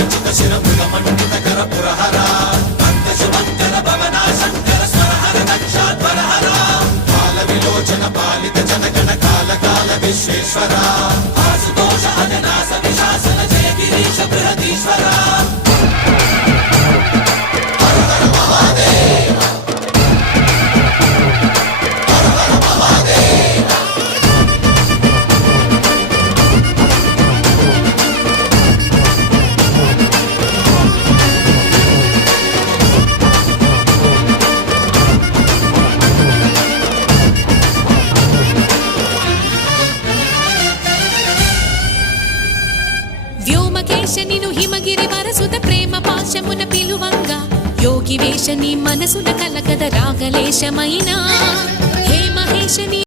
మండితాంచిత శిరముగ మండిత కర పురహర భక్త శుభంకర భవనా శంకర స్వరహర దక్షాధ్వరహర బాల విలోచన పాలిత జనగణ కాల కాల విశ్వేశ్వర ఆశుతోష అజనాశ విశాసన జయ గిరీశ బృహదీశ్వర వ్యోమకేశనిను హిమగిరి వరసుత ప్రేమ పాశమున పిలువంగా యోగి వేషని మనసున కలకద రాగలేశమైనా హే మహేశని